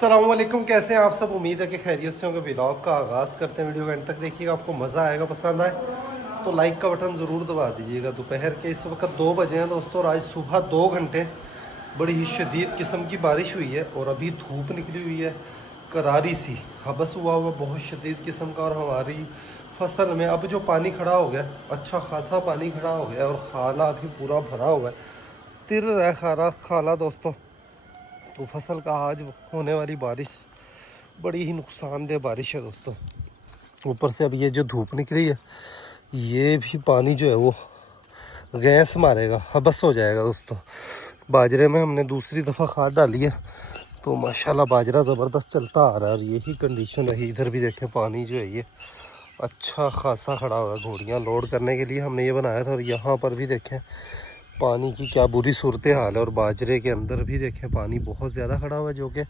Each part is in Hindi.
अस्सलामुअलैकुम, कैसे हैं आप सब। उम्मीद है कि खैरियत से होंगे। व्लॉग का आगाज़ करते हैं, वीडियो एंड तक देखिएगा, आपको मज़ा आएगा। पसंद आए तो लाइक का बटन ज़रूर दबा दीजिएगा। दोपहर के इस वक्त 2 बजे हैं दोस्तों, और आज सुबह 2 घंटे बड़ी ही शदीद किस्म की बारिश हुई है और अभी धूप निकली हुई है करारी सी, हबस हुआ हुआ बहुत शदीद किस्म का। और हमारी फसल में अब जो पानी खड़ा हो गया, अच्छा खासा पानी खड़ा हो गया और खाला भी पूरा भरा हुआ है, तिर रहा है खाला खाला दोस्तों। तो फसल का आज होने वाली बारिश बड़ी ही नुकसानदेह बारिश है दोस्तों। ऊपर से अब ये जो धूप निकली है, ये भी पानी जो है वो गैस मारेगा, हबस हो जाएगा दोस्तों। बाजरे में हमने दूसरी दफ़ा खाद डाली है, तो माशाल्लाह बाजरा ज़बरदस्त चलता आ रहा है। और यही कंडीशन रही, इधर भी देखें पानी जो है ये अच्छा खासा खड़ा हुआ है। घोड़ियाँ लोड करने के लिए हमने ये बनाया था। और यहाँ पर भी देखें पानी की क्या बुरी सूरत हाल है। और बाजरे के अंदर भी देखें पानी बहुत ज़्यादा खड़ा हुआ है, जो कि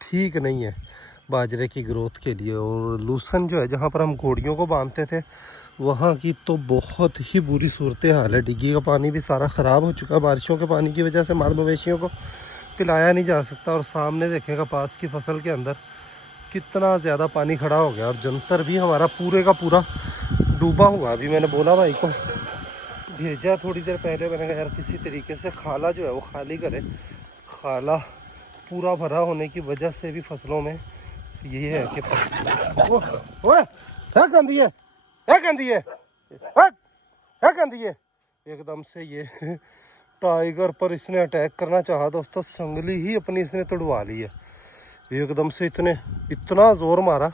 ठीक नहीं है बाजरे की ग्रोथ के लिए। और लूसन जो है, जहाँ पर हम घोड़ियों को बांधते थे, वहाँ की तो बहुत ही बुरी सूरत हाल है। डिग्गी का पानी भी सारा ख़राब हो चुका है। बारिशों के पानी की वजह से माल मवेशियों को पिलाया नहीं जा सकता। और सामने देखें कपास की फसल के अंदर कितना ज़्यादा पानी खड़ा हो गया। और जंतर भी हमारा पूरे का पूरा डूबा हुआ। अभी मैंने बोला भाई को, भेजा थोड़ी देर पहले, मैंने कहा यार किसी तरीके से खाला जो है वो खाली करे। खाला पूरा भरा होने की वजह से भी फसलों में ये है कि ओए क्या गंदी है, क्या गंदी है, क्या गंदी है। एकदम से ये टाइगर पर इसने अटैक करना चाहा दोस्तों, संगली ही अपनी इसने तुड़वा ली है। एकदम से इतना ज़ोर मारा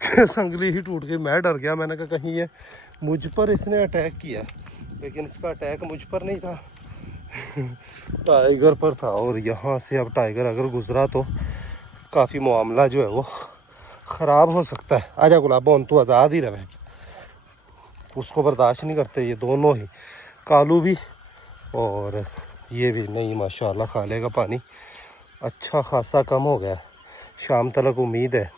कि संगली ही टूट गई। मैं डर गया, मैंने कहा कहीं ये मुझ पर इसने अटैक किया, लेकिन इसका अटैक मुझ पर नहीं था, टाइगर पर था। और यहाँ से अब टाइगर अगर गुजरा तो काफ़ी मामला जो है वो ख़राब हो सकता है। आजा गुलाबों, तू आज़ाद ही रहे। उसको बर्दाश्त नहीं करते ये दोनों ही, कालू भी और ये भी नहीं। माशाल्लाह खाले का पानी अच्छा खासा कम हो गया। शाम तक उम्मीद है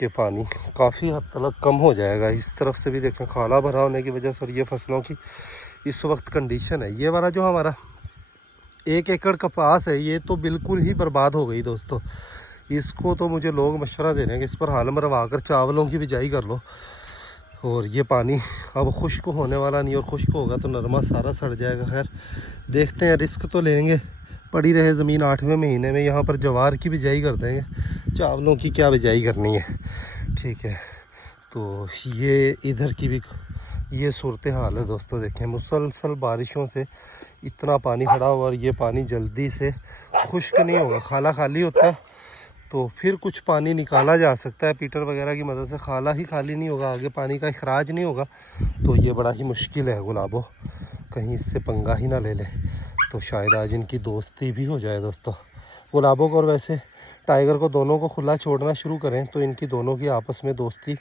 कि पानी काफ़ी हद तक कम हो जाएगा। इस तरफ से भी देखें खाला भरा होने की वजह से। और ये फसलों की इस वक्त कंडीशन है, ये वाला जो हमारा 1 एकड़ कपास है, ये तो बिल्कुल ही बर्बाद हो गई दोस्तों। इसको तो मुझे लोग मशवरा दे रहे हैं कि इस पर हाल मरवा कर चावलों की बिजाई कर लो। और ये पानी अब खुश्क होने वाला नहीं, और खुश्क होगा तो नरमा सारा सड़ जाएगा। खैर देखते हैं, रिस्क तो लेंगे। पड़ी रहे ज़मीन 8वें महीने में यहाँ पर जवार की बिजाई कर देंगे, चावलों की क्या बिजाई करनी है, ठीक है। तो ये इधर की भी ये सूरत हाल है दोस्तों। देखें मुसलसल बारिशों से इतना पानी खड़ा हुआ, और ये पानी जल्दी से खुश्क नहीं होगा। खाला खाली होता है तो फिर कुछ पानी निकाला जा सकता है पीटर वगैरह की मदद से। खाला ही खाली नहीं होगा, आगे पानी का अखराज नहीं होगा, तो ये बड़ा ही मुश्किल है। गुलाबो कहीं इससे पंगा ही ना ले ले, तो शायद आज इनकी दोस्ती भी हो जाए दोस्तों। गुलाबों को और वैसे टाइगर को दोनों को खुला छोड़ना शुरू करें तो इनकी दोनों की आपस में दोस्ती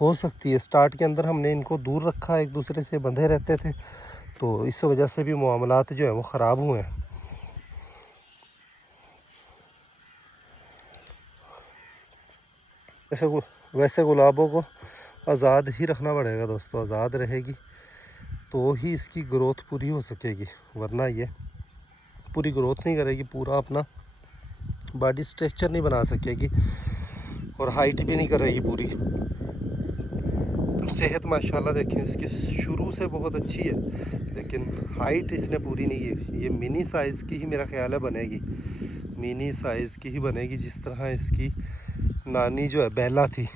हो सकती है। स्टार्ट के अंदर हमने इनको दूर रखा, एक दूसरे से बंधे रहते थे, तो इस वजह से भी मामलात जो है वो ख़राब हुए हैं। वैसे गुलाबों को आज़ाद ही रखना पड़ेगा दोस्तों। आज़ाद रहेगी तो ही इसकी ग्रोथ पूरी हो सकेगी, वरना ये पूरी ग्रोथ नहीं करेगी, पूरा अपना बॉडी स्ट्रक्चर नहीं बना सकेगी, और हाइट भी नहीं करेगी पूरी। सेहत माशाल्लाह देखें इसकी शुरू से बहुत अच्छी है, लेकिन हाइट इसने पूरी नहीं की। ये मिनी साइज़ की ही मेरा ख्याल है बनेगी, मिनी साइज़ की ही बनेगी, जिस तरह इसकी नानी जो है बेला थी।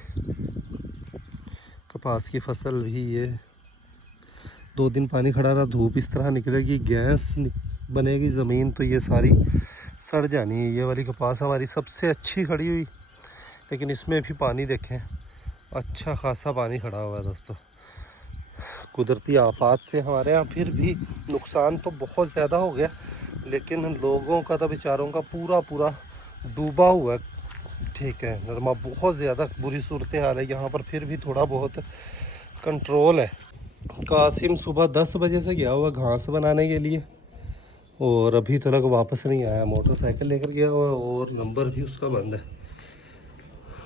कपास की फसल भी ये 2 दिन पानी खड़ा रहा, धूप इस तरह निकलेगी, गैस बनेगी ज़मीन, तो ये सारी सड़ जानी है। ये वाली कपास हमारी सबसे अच्छी खड़ी हुई, लेकिन इसमें भी पानी देखें अच्छा खासा पानी खड़ा हुआ है दोस्तों। कुदरती आफात से हमारे यहाँ फिर भी नुकसान तो बहुत ज़्यादा हो गया, लेकिन लोगों का तो बेचारों का पूरा डूबा हुआ है, ठीक है। नरमा बहुत ज़्यादा बुरी सूरत हाल है यहाँ पर, फिर भी थोड़ा बहुत कंट्रोल है। कासिम सुबह 10 बजे से गया हुआ घास बनाने के लिए, और अभी तक वापस नहीं आया। मोटरसाइकिल लेकर गया हुआ, और नंबर भी उसका बंद है।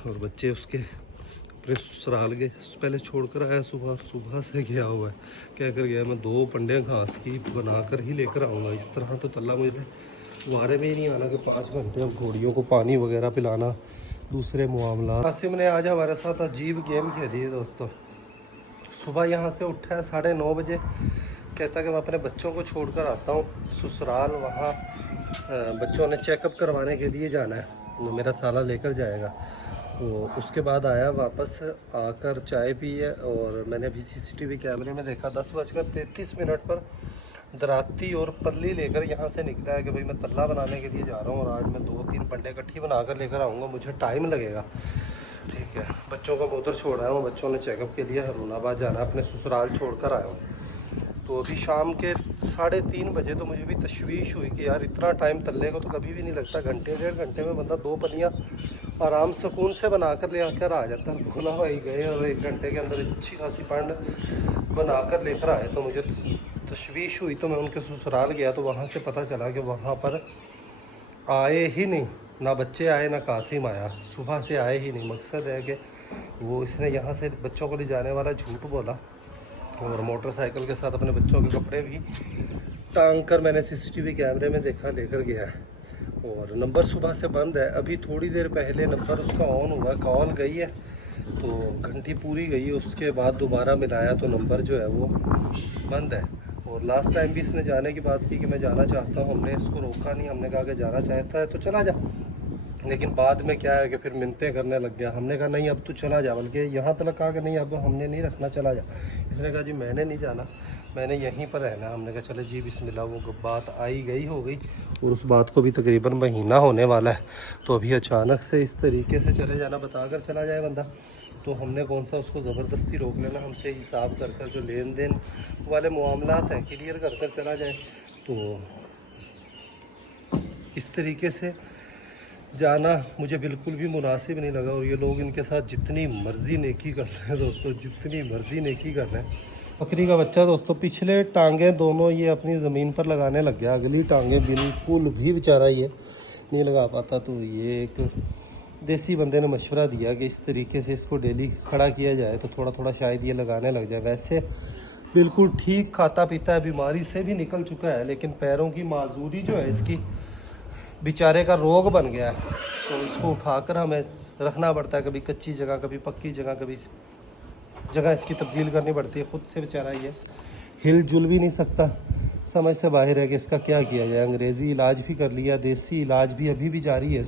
और बच्चे उसके अपने ससुराल के पहले छोड़ कर आया, सुबह से गया हुआ है। कह कर गया मैं 2 पंडे घास की बना कर ही लेकर आऊँगा। इस तरह तो तल्ला मुझे वारे में ही नहीं आना कि 5 घंटे अब घोड़ियों को पानी वगैरह पिलाना, दूसरे मामला। कासिम ने आज हमारे साथ अजीब गेम खेली है दोस्तों। सुबह यहाँ से उठा है 9:30 बजे, कहता कि मैं अपने बच्चों को छोड़कर आता हूँ ससुराल, वहाँ बच्चों ने चेकअप करवाने के लिए जाना है, तो मेरा साला लेकर जाएगा। तो उसके बाद आया वापस, आकर चाय पी है और मैंने अभी CCTV कैमरे में देखा 10:33 पर दराती और पल्ली लेकर यहाँ से निकला है कि भाई मैं तल्ला बनाने के लिए जा रहा हूँ और आज मैं 2-3 बंडे इकट्ठी बनाकर लेकर आऊँगा, मुझे टाइम लगेगा। ठीक है, बच्चों को मैं उधर छोड़ आया हूँ, बच्चों ने चेकअप के लिए हरुणाबाद जाना, अपने ससुराल छोड़कर आया हूँ। तो अभी शाम के 3:30 बजे तो मुझे भी तशवीश हुई कि यार इतना टाइम तल्ले को तो कभी भी नहीं लगता, घंटे 1.5 घंटे में बंदा 2 पनियाँ आराम सुकून से बना कर ले आकर आ जाता है। भोला भाई गए और 1 घंटे के अंदर अच्छी खासी पंड बना कर लेकर आए, तो मुझे तशवीश हुई। तो मैं उनके ससुराल गया तो वहाँ से पता चला कि वहाँ पर आए ही नहीं, ना बच्चे आए ना कासिम आया, सुबह से आए ही नहीं। मकसद है कि वो इसने यहाँ से बच्चों को ले जाने वाला झूठ बोला और मोटरसाइकिल के साथ अपने बच्चों के कपड़े भी टांग कर मैंने CCTV कैमरे में देखा लेकर गया है। और नंबर सुबह से बंद है, अभी थोड़ी देर पहले नंबर उसका ऑन हुआ, कॉल गई है तो घंटी पूरी गई है, उसके बाद दोबारा मिलाया तो नंबर जो है वो बंद है। और लास्ट टाइम भी इसने जाने की बात की कि मैं जाना चाहता हूँ, हमने इसको रोका नहीं, हमने कहा कि जाना चाहता है तो चला जा। लेकिन बाद में क्या है कि फिर मिन्नतें करने लग गया, हमने कहा नहीं अब तू चला जा, बल्कि यहाँ तक कहा कि नहीं अब हमने नहीं रखना, चला जा। इसने कहा जी मैंने नहीं जाना, मैंने यहीं पर रहना। हमने कहा चले जी बिस्मिल्लाह। वो बात आई गई हो गई और उस बात को भी तकरीबन महीना होने वाला है, तो अभी अचानक से इस तरीके से चले जाना, बताकर चला जाए बंदा, तो हमने कौन सा उसको ज़बरदस्ती रोक लेना। हमसे हिसाब कर कर जो लेन देन वाले मामलात हैं क्लियर कर कर चला जाए। तो इस तरीके से जाना मुझे बिल्कुल भी मुनासिब नहीं लगा। और ये लोग इनके साथ जितनी मर्ज़ी नेकी कर रहे हैं दोस्तों, जितनी मर्ज़ी नेकी कर रहे हैं। बकरी का बच्चा दोस्तों, पिछले टांगे दोनों ये अपनी ज़मीन पर लगाने लग गया, अगली टांगे बिल्कुल भी बेचारा ये नहीं लगा पाता। तो ये एक देसी बंदे ने मशवरा दिया कि इस तरीके से इसको डेली खड़ा किया जाए तो थोड़ा थोड़ा शायद ये लगाने लग जाए। वैसे बिल्कुल ठीक खाता पीता है, बीमारी से भी निकल चुका है, लेकिन पैरों की माजूरी जो है इसकी बेचारे का रोग बन गया है। तो इसको उठाकर हमें रखना पड़ता है, कभी कच्ची जगह कभी पक्की जगह, कभी जगह इसकी तब्दील करनी पड़ती है। ख़ुद से बेचारा ये हिल जुल भी नहीं सकता, समझ से बाहर है कि इसका क्या किया जाए। अंग्रेज़ी इलाज भी कर लिया, देसी इलाज भी अभी भी जारी है।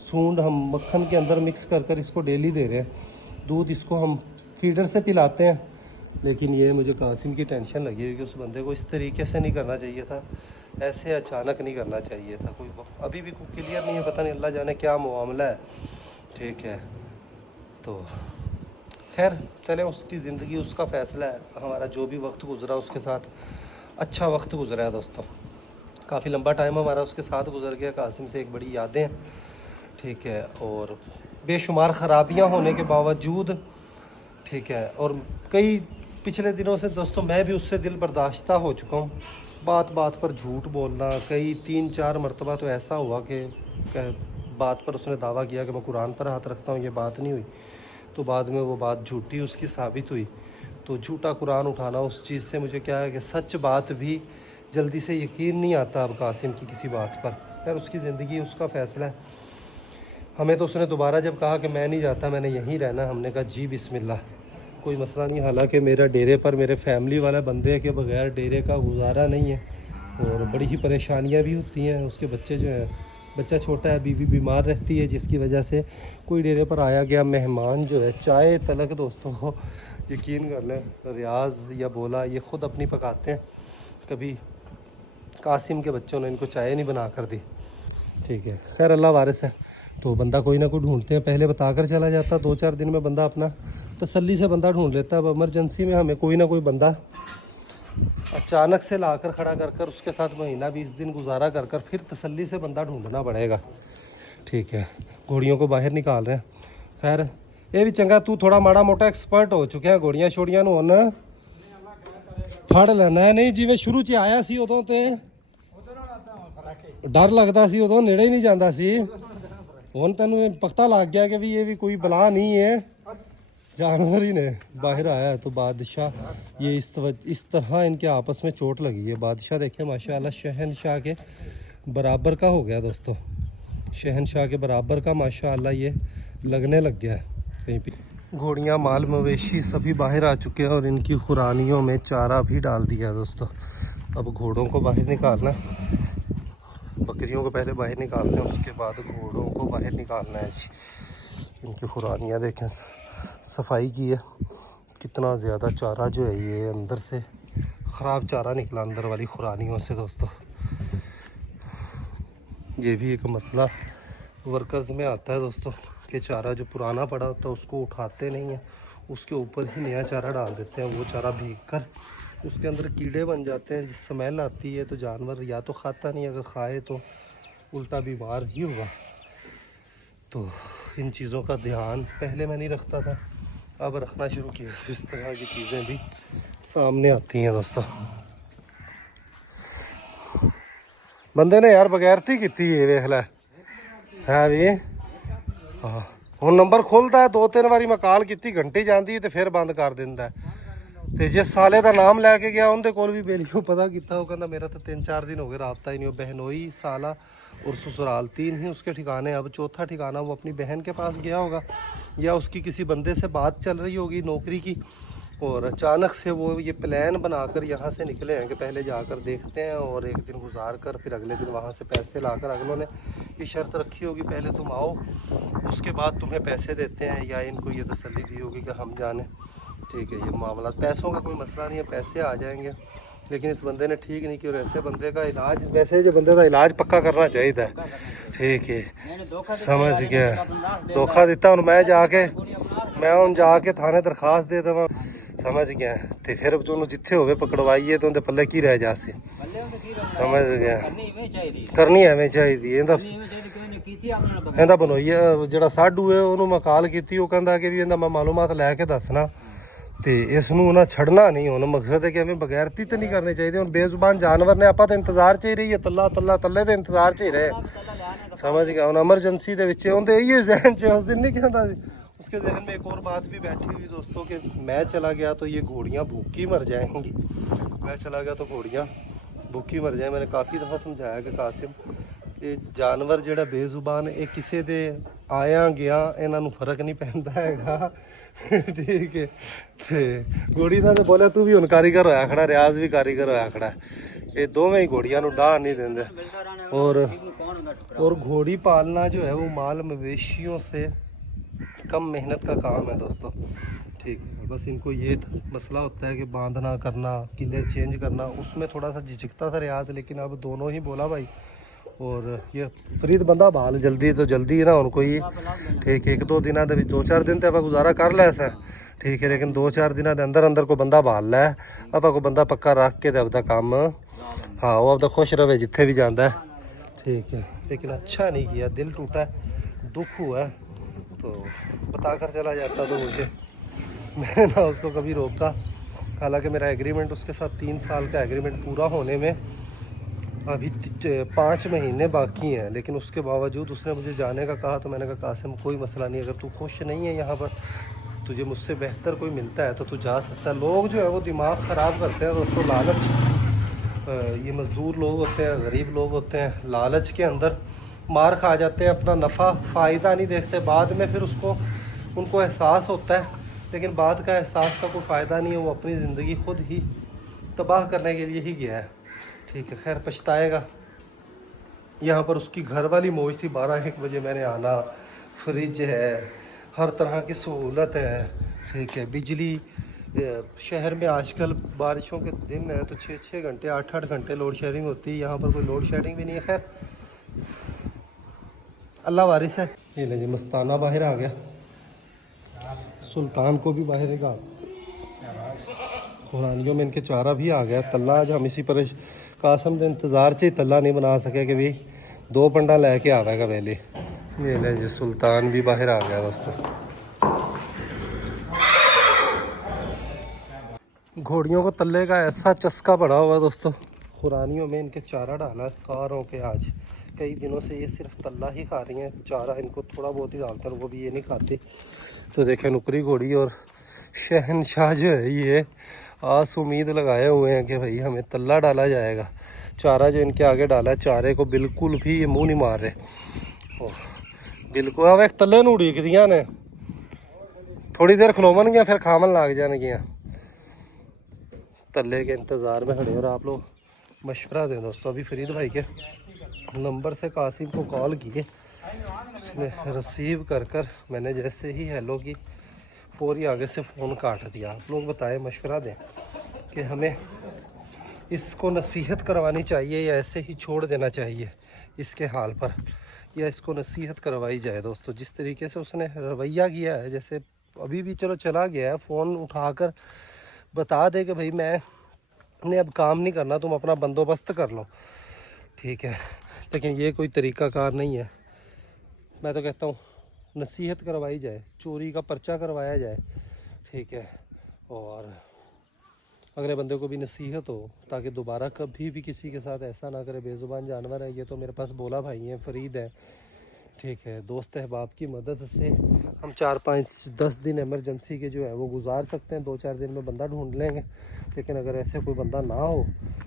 सूंड हम मक्खन के अंदर मिक्स कर कर इसको डेली दे रहे हैं, दूध इसको हम फीडर से पिलाते हैं। लेकिन ये मुझे कासिम की टेंशन लगी है कि उस बंदे को इस तरीके से नहीं करना चाहिए था, ऐसे अचानक नहीं करना चाहिए था। कोई अभी भी कोई क्लियर नहीं है, पता नहीं अल्लाह जाने क्या मामला है। ठीक है, तो खैर चले, उसकी ज़िंदगी उसका फ़ैसला है। हमारा जो भी वक्त गुजरा उसके साथ अच्छा वक्त गुजरा है दोस्तों, काफ़ी लंबा टाइम हमारा उसके साथ गुजर गया। कासिम से एक बड़ी यादें हैं, ठीक है, और बेशुमार ख़राबियाँ होने के बावजूद, ठीक है, और कई पिछले दिनों से दोस्तों मैं भी उससे दिल बर्दाश्ता हो चुका हूँ। बात बात पर झूठ बोलना, कई 3-4 मरतबा तो ऐसा हुआ कि बात पर उसने दावा किया कि मैं कुरान पर हाथ रखता हूँ, ये बात नहीं हुई, तो बाद में वो बात झूठी उसकी साबित हुई। तो झूठा कुरान उठाना उस चीज़ से मुझे क्या है कि सच बात भी जल्दी से यकीन नहीं आता अब कासिम की किसी बात पर। खैर उसकी ज़िंदगी उसका फ़ैसला है। हमें तो उसने दोबारा जब कहा कि मैं नहीं जाता, मैंने यहीं रहना, हमने कहा जी बिस्मिल्लाह, कोई मसला नहीं। हालांकि मेरा डेरे पर मेरे फैमिली वाले बंदे के बगैर डेरे का गुजारा नहीं है और बड़ी ही परेशानियां भी होती हैं। उसके बच्चे जो हैं, बच्चा छोटा है, बीवी बीमार रहती है, जिसकी वजह से कोई डेरे पर आया गया मेहमान जो है, चाय तलक दोस्तों हो यकीन कर लें, रियाज या बोला ये ख़ुद अपनी पकाते हैं। कभी कासिम के बच्चों ने इनको चाय नहीं बना कर दी। ठीक है, खैर अल्लाह वारिस है, तो बंदा कोई ना कोई ढूंढते हैं। पहले बताकर चला जाता, 2-4 दिन में बंदा अपना तसल्ली से बंदा ढूंढ लेता है। अब इमरजेंसी में हमें कोई ना कोई बंदा अचानक से लाकर खड़ा कर कर उसके साथ महीना 20 दिन गुजारा कर कर फिर तसल्ली से बंदा ढूंढना पड़ेगा। ठीक है, घोड़ियों को बाहर निकाल रहे हैं। खैर ये भी चंगा, तू थोड़ा माड़ा मोटा एक्सपर्ट हो चुका है घोड़ियाँ छोड़ियाँ ਨੂੰ ਹੁਣ ਫੜ ਲੈਣਾ ਹੈ। ਨਹੀਂ ਜਿਵੇਂ ਸ਼ੁਰੂ 'ਚ ਆਇਆ ਸੀ ਉਦੋਂ ਤੇ ਡਰ ਲੱਗਦਾ ਸੀ, ਉਦੋਂ ਨੇੜੇ ਹੀ ਨਹੀਂ ਜਾਂਦਾ ਸੀ। ਹੁਣ ਤੈਨੂੰ पता लग गया कि भी ये भी कोई बला नहीं है, जानवर ही ने बाहर आया है। तो बादशाह ये इस तरह इनके आपस में चोट लगी है। बादशाह देखे माशाल्लाह शहनशाह के बराबर का हो गया दोस्तों, शहनशाह के बराबर का माशाअल्लाह ये लगने लग गया है कहीं पे। घोड़ियाँ माल मवेशी सभी बाहर आ चुके हैं और इनकी खुरानियों में चारा भी डाल दिया है दोस्तों। अब घोड़ों को बाहर निकालना, बकरियों को पहले बाहर निकालते हैं, उसके बाद घोड़ों को बाहर निकालना है जी। इनकी खुरानियाँ देखें, सफाई की है, कितना ज़्यादा चारा जो है ये अंदर से ख़राब चारा निकला अंदर वाली खुरानियों से दोस्तों। ये भी एक मसला वर्कर्स में आता है दोस्तों कि चारा जो पुराना पड़ा होता है उसको उठाते नहीं हैं, उसके ऊपर ही नया चारा डाल देते हैं। वो चारा भीग कर उसके अंदर कीड़े बन जाते हैं, स्मेल आती है, तो जानवर या तो खाता नहीं, अगर खाए तो उल्टा बीमार ही होगा। तो इन चीज़ों का ध्यान पहले मैं नहीं रखता था, अब रखना शुरू किया। इस तरह की चीज़ें भी सामने आती हैं दोस्तों। बंदे ने यार बगैरती की है, वेख लै है भी। हाँ ਹੁਣ नंबर खुलता है, 2-3 बारी मैं कॉल की, घंटी जाती है तो फिर बंद कर दिंदा है। तो जिस साले का नाम लैके गया उनके कोल भी बेलियों पता किया, वो कहता मेरा तो 3-4 दिन हो गए रबता ही नहीं। बहनोई साला और ससुराल 3 ही उसके ठिकाने, अब चौथा ठिकाना वो अपनी बहन के पास गया होगा या उसकी किसी बंदे से बात चल रही होगी नौकरी की, और अचानक से वो ये प्लान बनाकर यहाँ से निकले हैं कि पहले जाकर देखते हैं और एक दिन गुजार कर फिर अगले दिन वहाँ से पैसे लाकर, अगलों ने ये शर्त रखी होगी पहले तुम आओ उसके बाद तुम्हें पैसे देते हैं, या इनको ये तसल्ली दी होगी कि हम जाने। ठीक है, ये मामला पैसों का कोई मसला नहीं है, पैसे आ जाएंगे। लेकिन इस बंदे ने ठीक नहीं किया, और ऐसे बंदे का इलाज, वैसे जो बंदे का इलाज पक्का करना चाहिए था। ठीक है, समझ गया, धोखा दिता हूँ मैं जाके थाने दरखास्त दे देव, समझ गया। तो फिर तुम जिथे होवे पकड़वाइए तो उनके पल्ले की रह जासे, समझ गया। करनी एवें चाहिए कहता बनोईए जो साडू है उन्होंने मैं कॉल की, वो कहता कि भी मैं मालूमात लैके दसना, तो इसनों ना छड़ना नहीं। हुण मकसद है कि हमें बगैरती तो नहीं करनी चाहिए। हुण बेजुबान जानवर ने, आप तो इंतजार च ही रही है, तल्ला तल्ला तल्ले तो इंतजार च ही रहे, समझ गया। हुण एमरजेंसी के इयो जहन च उस दिन नहीं कहता, उसके जहन में एक और बात भी बैठी हुई दोस्तों कि मैं चला गया तो ये घोड़ियाँ भूखी मर जाएंगी, मैं चला गया तो घोड़ियाँ भूखी मर जाए। मैंने काफ़ी दफ़ा समझाया कि कासिम ये जानवर जोड़ा बेजुबान ये किसी दे आया गया इन्हों फर्क नहीं पैंदा हैगा। ठीक है, तो घोड़ी का तो बोलिया तू भी हुण कारीगर होया खड़ा, रियाज भी कारीगर होया खड़ा, ये दोवें ही घोड़ियाँ डाह नहीं देंगे। और घोड़ी पालना जो है वो माल मवेशियों से कम मेहनत का काम है दोस्तों। ठीक है, बस इनको ये मसला होता है कि बांधना करना, किले चेंज करना, उसमें थोड़ा सा झिझकता था रियाज, लेकिन अब दोनों ही बोला भाई। और ये फरीद बंदा बहाल जल्दी तो जल्दी ना उनको ही। ठीक है, 1-2 दिन 2-4 दिन तो आप गुजारा कर लै सा, ठीक है, लेकिन 2-4 दिन के अंदर अंदर को बंदा बहाल लै, आप को बंदा पक्का रख के आपका काम, हाँ वो आपका खुश रहे जिथे भी जाता है। ठीक है, लेकिन अच्छा नहीं किया, दिल टूटा है, दुख हुआ है, तो बता कर चला जाता तो मुझे, मैंने ना उसको कभी रोका। हालांकि मेरा एग्रीमेंट उसके साथ 3 साल का एग्रीमेंट पूरा होने में अभी 5 महीने बाकी हैं, लेकिन उसके बावजूद उसने मुझे जाने का कहा। तो मैंने कहा कासिम कोई मसला नहीं, अगर तू खुश नहीं है यहाँ पर, तुझे मुझसे बेहतर कोई मिलता है तो तू जा सकता है। लोग जो है वो दिमाग ख़राब करते हैं दोस्तों, लालच, ये मज़दूर लोग होते हैं, गरीब लोग होते हैं, लालच के अंदर मार खा जाते हैं, अपना नफ़ा फ़ायदा नहीं देखते। बाद में फिर उनको एहसास होता है, लेकिन बाद का एहसास का कोई फ़ायदा नहीं है, वो अपनी ज़िंदगी खुद ही तबाह करने के लिए ही गया है। ठीक है, खैर पछताएगा। यहाँ पर उसकी घर वाली मौज थी, 12-1 बजे मैंने आना, फ्रिज है, हर तरह की सहूलत है। ठीक है, बिजली शहर में आजकल बारिशों के दिन है तो 6-6 घंटे 8-8 घंटे लोड शेडिंग होती है, यहाँ पर कोई लोड शेडिंग भी नहीं है। खैर अल्लाह वारिस है। ये ले जी मस्ताना बाहर आ गया, सुल्तान को भी बाहर निकाल, खुरानियों में इनके चारा भी आ गया। तल्ला आज हम इसी पर कासम के इंतज़ार च ही तल्ला नहीं बना सके कि भी 2 पंडा लैके आवेगा पहले। ये ले जी सुल्तान भी बाहर आ गया दोस्तों। घोड़ियों को तल्ले का ऐसा चस्का पड़ा हुआ दोस्तों, खुरानियों में इनके चारा डाला सारों के, आज कई दिनों से ये सिर्फ तल्ला ही खा रही हैं, चारा इनको थोड़ा बहुत ही डालते हैं, वो भी ये नहीं खाते। तो देखें नुकरी घोड़ी और शहनशाह जो है ये आस उम्मीद लगाए हुए हैं कि भाई हमें तल्ला डाला जाएगा। चारा जो इनके आगे डाला है, चारे को बिल्कुल भी ये मुंह नहीं मार रहे। और बिल्कुल अब एक तले नू उड़ीक दिया ने, थोड़ी देर खलोवन गया फिर खावन लग जाएगियाँ। तले के इंतज़ार में खड़े और आप लोग मशवरा दें दोस्तों। अभी फरीद भाई के नंबर से कासिम को कॉल किए, उसने रिसीव कर मैंने जैसे ही हेलो की पूरी आगे से फ़ोन काट दिया। आप लोग बताएं, मशवरा दें कि हमें इसको नसीहत करवानी चाहिए या ऐसे ही छोड़ देना चाहिए इसके हाल पर, या इसको नसीहत करवाई जाए। दोस्तों जिस तरीके से उसने रवैया किया है, जैसे अभी भी चलो चला गया है, फ़ोन उठाकर बता दे कि भाई मैंने अब काम नहीं करना, तुम अपना बंदोबस्त कर लो, ठीक है। लेकिन ये कोई तरीक़ाकार नहीं है। मैं तो कहता हूँ नसीहत करवाई जाए, चोरी का पर्चा करवाया जाए, ठीक है, और अगले बंदे को भी नसीहत हो ताकि दोबारा कभी भी किसी के साथ ऐसा ना करे। बेज़ुबान जानवर है ये तो, मेरे पास बोला भाई हैं, फरीद है, ठीक है, दोस्त अहबाब की मदद से हम 4-5-10 दिन एमरजेंसी के जो है वो गुजार सकते हैं, 2-4 दिन में बंदा ढूंढ लेंगे। लेकिन अगर ऐसे कोई बंदा ना हो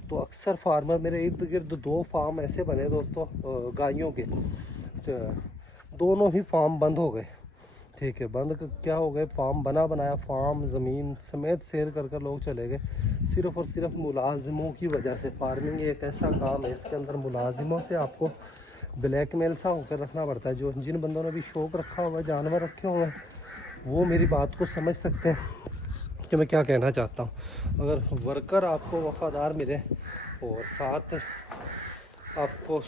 तो अक्सर फार्मर, मेरे इर्द गिर्द 2 फार्म ऐसे बने दोस्तों गायों के, दोनों ही फार्म बंद हो गए, ठीक है। बंद क्या हो गए, फार्म बना बनाया फार्म ज़मीन समेत सेल कर लोग चले गए, सिर्फ़ और सिर्फ मुलाजिमों की वजह से। फार्मिंग एक ऐसा काम है, इसके अंदर मुलाजिमों से आपको ब्लैकमेल सा होकर रखना पड़ता है। जो जिन बंदों ने भी शौक़ रखा हुआ है, जानवर रखे हुए हैं, वो मेरी बात को समझ सकते हैं कि मैं क्या कहना चाहता हूँ। अगर वर्कर आपको वफ़ादार मिले और साथ आपको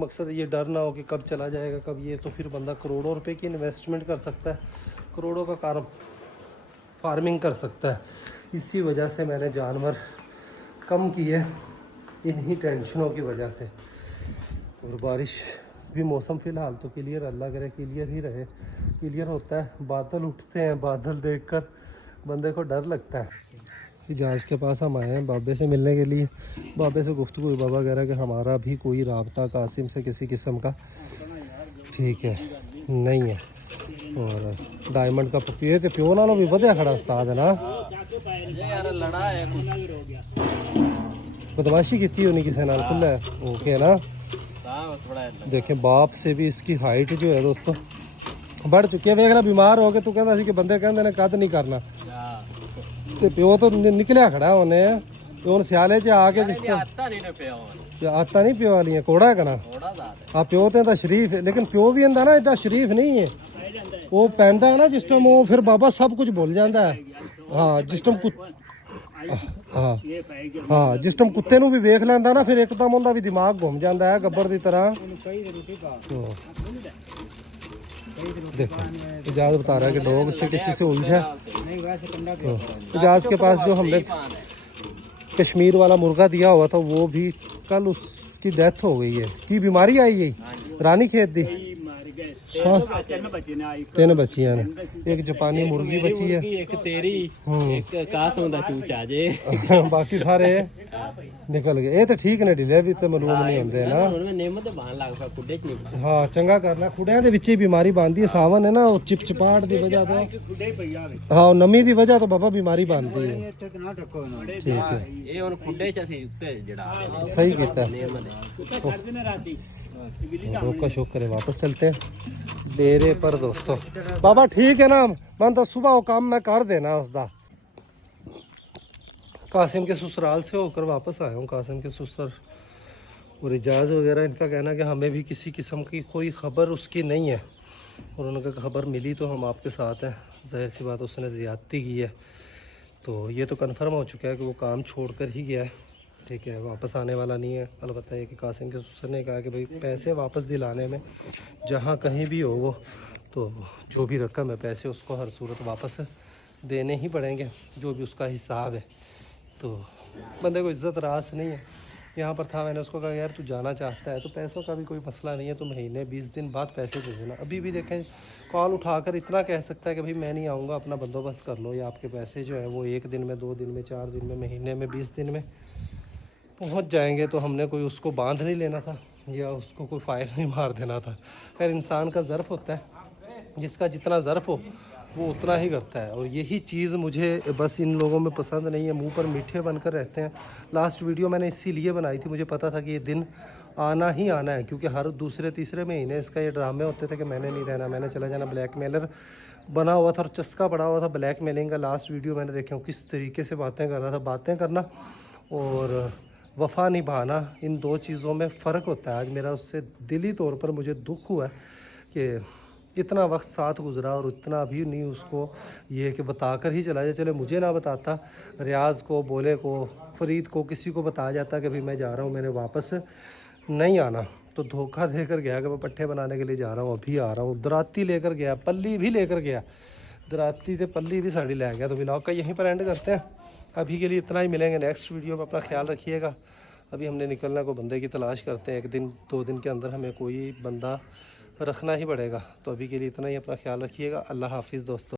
मकसद ये डर ना हो कि कब चला जाएगा कब ये, तो फिर बंदा करोड़ों रुपए की इन्वेस्टमेंट कर सकता है, करोड़ों का काम फार्मिंग कर सकता है। इसी वजह से मैंने जानवर कम किए, इन्हीं टेंशनों की वजह से। और बारिश भी मौसम फ़िलहाल तो क्लियर, अल्लाह करे क्लियर ही रहे। क्लियर होता है, बादल उठते हैं, बादल देखकर बंदे को डर लगता है। जहाज के पास हम आए हैं बाबे से मिलने के लिए। बाबे से गुफ्तगू हुई बाबा कह रहा है कि हमारा भी कोई राब्ता कासिम से किसी किस्म का, ठीक है, नहीं है। और डायमंड का पपिए के प्यो नालों भी वधिया खड़ा उस्ताद है ना, बदमाशी की होनी किसी नाल खुला है ओके ना। देखें बाप से भी इसकी हाइट जो है दोस्तों बढ़ चुकी है। वेखला बीमार हो गए तू कहता सी कि बंदे कहते ने कद नहीं करना, ਤੇ ਪਿਓ तो निकलिया खड़ा होने ਤੇ ਹੁਣ ਸਿਆਲੇ 'ਚ ਆ ਕੇ ਆਤਾ नहीं ਪਿਓ ਵਾਲੀਆਂ ਕੋੜਾ ਹੈਗਾ ਨਾ ਆ ਪਿਓ ਤੇ ਤਾਂ ਸ਼ਰੀਫ ਹੈ, लेकिन ਪਿਓ भी ਹੁੰਦਾ ना एडा शरीफ नहीं है। वो पैंदा है ना जिस टाइम, वो फिर बाबा सब कुछ भूल जाता है। हाँ जिस टाइम हाँ जिस टाइम कुत्ते ਨੂੰ भी वेख ਲੈਂਦਾ ना फिर एकदम ਉਹਦਾ भी दिमाग घूम जाता है गब्बर की तरह। देखो इजाज़ बता रहा है कि डॉग से किसी से उलझा। इजाज़ के पास जो हमने कश्मीर वाला मुर्गा दिया हुआ था वो भी कल उसकी डेथ हो गई है। की बीमारी आई है रानी खेत दी। हाँ 3 बचियां ने, एक जापानी मुर्गी बची है, एक तेरी एक कासों दा चूचा जे बाकी सारे निकल गए। ये तो ठीक ने ढिले भी तो मालूम नहीं होंदे ना। नेमत बाण लग पा खुडे च नहीं। हाँ चंगा करना, खुडियां दे विच ही बीमारी बांधदी है। सावन है ना वो चिपचिपाहट दी वजह तो, हाँ नमी दी वजह तो बाबा बीमारी बांधदी है। ठीक है ये हुन खुडे च असी उत्ते जड़ा सही कीता। नेमत रोका शोक करे वापस चलते हैं डेरे पर दोस्तों। बाबा ठीक है ना, मैं तो सुबह वो काम मैं कर देना उसका। कासिम के ससुराल से होकर वापस आया हूँ, कासिम के ससुर और इजाज़ वगैरह। इनका कहना है कि हमें भी किसी किस्म की कोई ख़बर उसकी नहीं है, और उनका खबर मिली तो हम आपके साथ हैं। ज़ाहिर सी बात उसने ज़्यादती की है, तो ये तो कन्फर्म हो चुका है कि वो काम छोड़ कर ही गया है, ठीक है, वापस आने वाला नहीं है। अलबत्ता ये कि कासिम के ससुर ने कहा कि भाई पैसे वापस दिलाने में जहाँ कहीं भी हो वो, तो जो भी रकम है पैसे उसको हर सूरत वापस देने ही पड़ेंगे, जो भी उसका हिसाब है। तो बंदे को इज़्ज़त रास नहीं है। यहाँ पर था, मैंने उसको कहा यार तू जाना चाहता है तो पैसों का भी कोई मसला नहीं है, तो महीने 20 दिन बाद पैसे दे देना। अभी भी देखें कॉल उठाकर इतना कह सकता है कि भाई मैं नहीं आऊँगा, अपना बंदोबस्त कर लो, या आपके पैसे जो है वो 1 दिन में, 2 दिन में, 4 दिन में, महीने में, 20 दिन में पहुंच जाएंगे। तो हमने कोई उसको बांध नहीं लेना था या उसको कोई फायर नहीं मार देना था। खैर इंसान का ज़र्फ़ होता है, जिसका जितना ज़र्फ़ हो वो उतना ही करता है। और यही चीज़ मुझे बस इन लोगों में पसंद नहीं है, मुंह पर मीठे बनकर रहते हैं। लास्ट वीडियो मैंने इसीलिए बनाई थी, मुझे पता था कि ये दिन आना ही आना है, क्योंकि हर दूसरे तीसरे महीने इसका ये ड्रामे होते थे कि मैंने नहीं रहना, मैंने चला जाना। ब्लैकमेलर बना हुआ था और चस्का पड़ा हुआ था ब्लैकमेलिंग का। लास्ट वीडियो मैंने देखा किस तरीके से बातें कर रहा था। बातें करना और वफ़ा निभाना, इन दो चीज़ों में फ़र्क होता है। आज मेरा उससे दिली तौर पर मुझे दुख हुआ है कि इतना वक्त साथ गुजरा और इतना भी नहीं उसको ये कि बताकर ही चला जाए। चले मुझे ना बताता, रियाज को, बोले को, फरीद को, किसी को बताया जाता कि भाई मैं जा रहा हूँ, मैंने वापस नहीं आना। तो धोखा देकर गया कि मैं पट्टे बनाने के लिए जा रहा हूँ, अभी आ रहा हूँ। दराती लेकर गया, पल्ली भी लेकर गया, दराती से पल्ली भी साड़ी ले गया। तो व्लॉग का यहीं पर एंड करते हैं। अभी के लिए इतना ही, मिलेंगे नेक्स्ट वीडियो में। अपना ख्याल रखिएगा। अभी हमने निकलना, को बंदे की तलाश करते हैं। 1-2 दिन के अंदर हमें कोई बंदा रखना ही पड़ेगा। तो अभी के लिए इतना ही, अपना ख्याल रखिएगा। अल्लाह हाफिज़ दोस्तों।